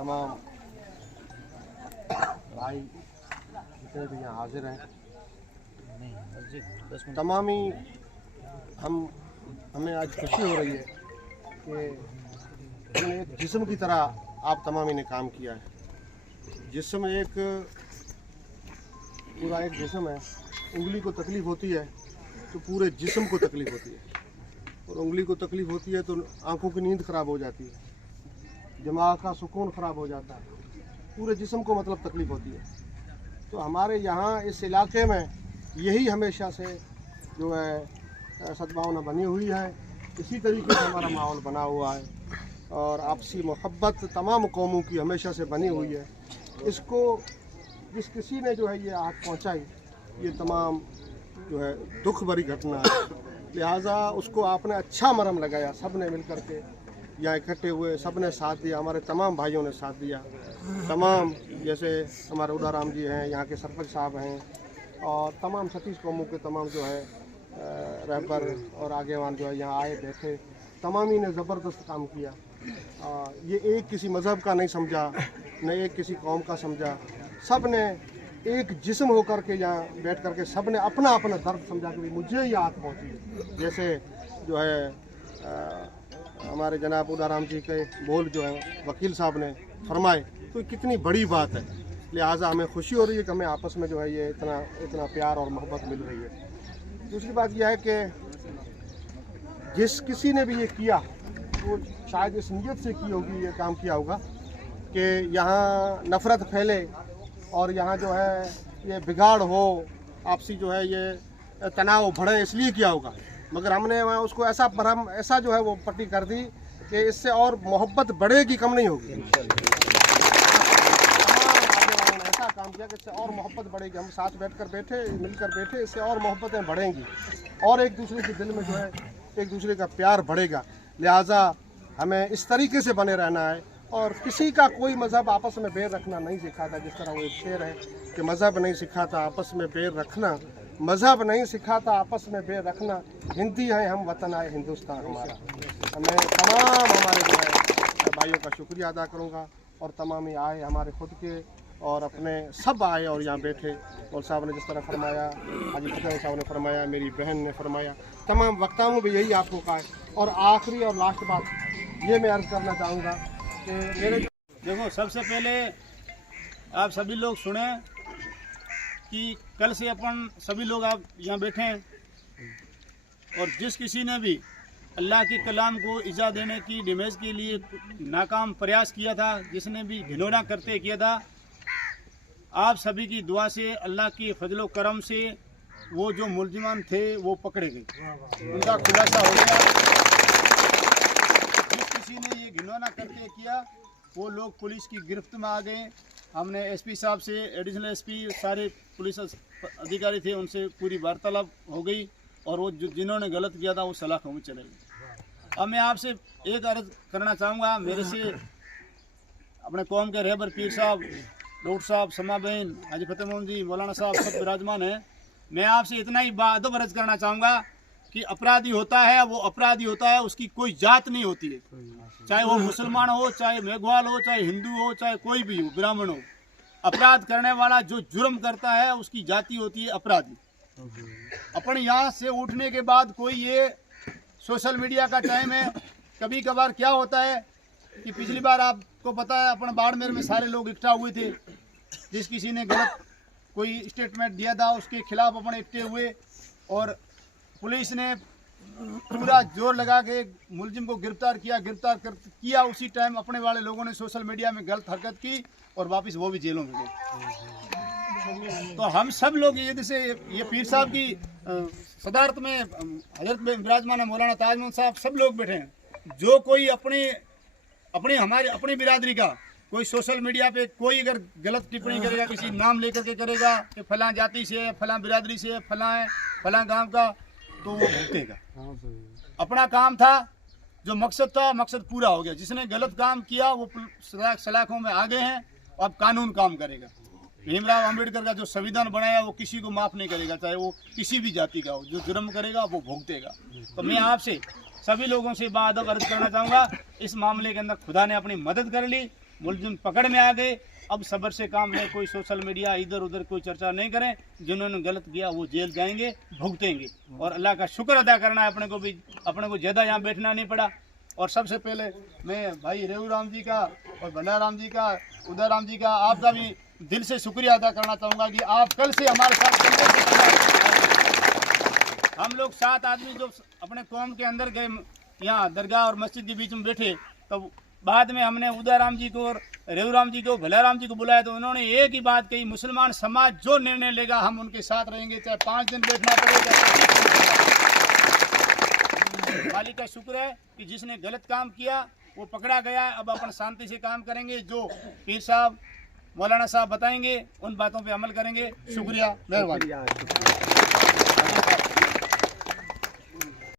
तमाम भाई जितने भी यहाँ हाजिर हैं, तमाम ही हमें आज खुशी हो रही है कि हमने एक जिस्म की तरह आप तमाम ही ने काम किया है। जिस्म एक पूरा एक जिस्म है। उंगली को तकलीफ़ होती है तो पूरे जिस्म को तकलीफ़ होती है, और उंगली को तकलीफ़ होती है तो आंखों की नींद ख़राब हो जाती है, दिमाग का सुकून ख़राब हो जाता है, पूरे जिस्म को मतलब तकलीफ़ होती है। तो हमारे यहाँ इस इलाके में यही हमेशा से जो है सद्भावना बनी हुई है। इसी तरीके से हमारा माहौल बना हुआ है और आपसी मोहब्बत तमाम कौमों की हमेशा से बनी हुई है। इसको जिस किसी ने जो है ये आग पहुँचाई, ये तमाम जो है दुख भरी घटना है, लिहाजा उसको आपने अच्छा मरहम लगाया। सब ने मिल कर के यहाँ इकट्ठे हुए, सब ने साथ दिया, हमारे तमाम भाइयों ने साथ दिया। तमाम जैसे हमारे उदाराम जी हैं, यहाँ के सरपंच साहब हैं, और तमाम 36 कौमों के तमाम जो है रहबर और आगेवान जो है यहाँ आए बैठे, तमाम ही ने ज़बरदस्त काम किया। ये एक किसी मज़हब का नहीं समझा, न एक किसी कौम का समझा, सब ने एक जिस्म होकर के यहाँ बैठ कर के सब ने अपना अपना दर्द समझा कि मुझे ये आग पहुँची। जैसे जो है हमारे जनाब उदाराम जी के बोल जो है वकील साहब ने फरमाए, तो कितनी बड़ी बात है। लिहाजा हमें खुशी हो रही है कि हमें आपस में जो है ये इतना प्यार और मोहब्बत मिल रही है। दूसरी बात यह है कि जिस किसी ने भी ये किया वो शायद इस नीयत से की होगी, ये काम किया होगा कि यहाँ नफ़रत फैले और यहाँ जो है ये बिगाड़ हो, आपसी जो है ये तनाव बढ़े, इसलिए किया होगा। मगर हमने वहाँ उसको ऐसा जो है वो पट्टी कर दी कि इससे और मोहब्बत बढ़ेगी, कम नहीं होगी। ऐसा काम किया कि इससे और मोहब्बत बढ़ेगी। हम साथ मिलकर बैठे, इससे और मोहब्बतें बढ़ेंगी और एक दूसरे के दिल में जो है एक दूसरे का प्यार बढ़ेगा। लिहाजा हमें इस तरीके से बने रहना है और किसी का कोई मज़हब आपस में बैर रखना नहीं सिखाता। जिस तरह वो एक शेर है कि मज़हब नहीं सिखाता आपस में बैर रखना, मज़हब नहीं सिखाता आपस में बैर रखना, हिंदी है हम वतन आए हिंदुस्तान हमारा। मैं तमाम हमारे जो है भाइयों का शुक्रिया अदा करूँगा, और तमाम ही आए हमारे खुद के और अपने सब आए और यहाँ बैठे। और साहब ने जिस तरह फरमाया, हाजी फतेह साहब ने फरमाया, मेरी बहन ने फरमाया, तमाम वक्ताओं में यही आपको कहा है। और आखिरी और लास्ट बात ये मैं अर्ज़ करना चाहूँगा कि मेरे देखो, सबसे पहले आप सभी लोग सुने कि कल से अपन सभी लोग आप यहाँ बैठे हैं, और जिस किसी ने भी अल्लाह के कलाम को इज़ा देने की डैमेज के लिए नाकाम प्रयास किया था, जिसने भी घिनौना करते किया था, आप सभी की दुआ से, अल्लाह की फजलो करम से वो जो मुलजिमान थे वो पकड़े गए, उनका खुलासा हो गया। जिस किसी ने ये घिनौना करते किया वो लोग पुलिस की गिरफ्त में आ गए। हमने एसपी साहब से, एडिशनल एसपी, सारे पुलिस अधिकारी थे, उनसे पूरी वार्तालाप हो गई, और वो जिन्होंने गलत किया था वो सलाखों में चले गए। अब मैं आपसे एक अर्ज करना चाहूँगा, मेरे से अपने कौम के रहबर पीर साहब, डॉक्टर साहब, समा बहन, हाजी फतेह मोहम्मद जी, मौलाना साहब सब विराजमान हैं। मैं आपसे इतना ही बादब अर्ज करना चाहूँगा कि अपराधी होता है वो अपराधी होता है, उसकी कोई जात नहीं होती है, चाहे वो मुसलमान हो, चाहे मेघवाल हो, चाहे हिंदू हो, चाहे कोई भी हो, ब्राह्मण हो। अपराध करने वाला जो जुर्म करता है उसकी जाति होती है अपराधी। अपन यहाँ से उठने के बाद कोई ये सोशल मीडिया का टाइम है, कभी कभार क्या होता है कि पिछली बार आपको पता है अपन बाड़मेर में सारे लोग इकट्ठा हुए थे, जिस किसी ने गलत कोई स्टेटमेंट दिया था उसके खिलाफ अपन इकट्ठे हुए, और पुलिस ने पूरा जोर लगा के मुलजिम को गिरफ्तार किया। उसी टाइम अपने वाले लोगों ने सोशल मीडिया में गलत हरकत की और वापस वो भी जेलों में गए। तो हम सब लोग ये पीर साहब की सदारत में हजरत में विराजमान है मौलाना ताजमहल साहब, सब लोग बैठे हैं। जो कोई अपनी बिरादरी का कोई सोशल मीडिया पे कोई अगर गलत टिप्पणी करेगा, किसी नाम लेकर के करेगा कि फलां जाति से है, फलां बिरादरी से है, फलां है, फलां गांव का, तो वो भुगतेगा। अपना काम था, जो मकसद था, मकसद पूरा हो गया। जिसने गलत काम किया वो सलाखों में आ गए हैं, अब कानून काम करेगा। भीमराव अंबेडकर का जो संविधान बनाया वो किसी को माफ़ नहीं करेगा, चाहे वो किसी भी जाति का हो। जो जुर्म करेगा वो भुगतेगा। तो मैं आपसे सभी लोगों से बात अर्ज करना चाहूँगा, इस मामले के अंदर खुदा ने अपनी मदद कर ली। मुलजिम पकड़ में आ गए। अब सब्र से काम है, कोई सोशल मीडिया इधर उधर कोई चर्चा नहीं करें। जिन्होंने गलत किया वो जेल जाएंगे, भुगतेंगे। और अल्लाह का शुक्र अदा करना है अपने को भी, अपने को ज़्यादा यहाँ बैठना नहीं पड़ा। और सबसे पहले मैं भाई रेवूराम जी का और भलाराम जी का, उदयराम जी का, आपका भी दिल से शुक्रिया अदा करना चाहूँगा कि आप कल से हमारे साथ हम लोग 7 आदमी जो अपने कौम के अंदर गए, यहाँ दरगाह और मस्जिद के बीच में बैठे, तब बाद में हमने उदयराम जी को और रेवूराम जी को, भलाराम जी को बुलाया तो उन्होंने एक ही बात कही, मुसलमान समाज जो निर्णय लेगा हम उनके साथ रहेंगे, चाहे 5 दिन बैठना पड़ेगा। मालिक का शुक्र है कि जिसने गलत काम किया वो पकड़ा गया। अब अपन शांति से काम करेंगे, जो पीर साहब, मौलाना साहब बताएंगे उन बातों पे अमल करेंगे। शुक्रिया, मेहरबानी।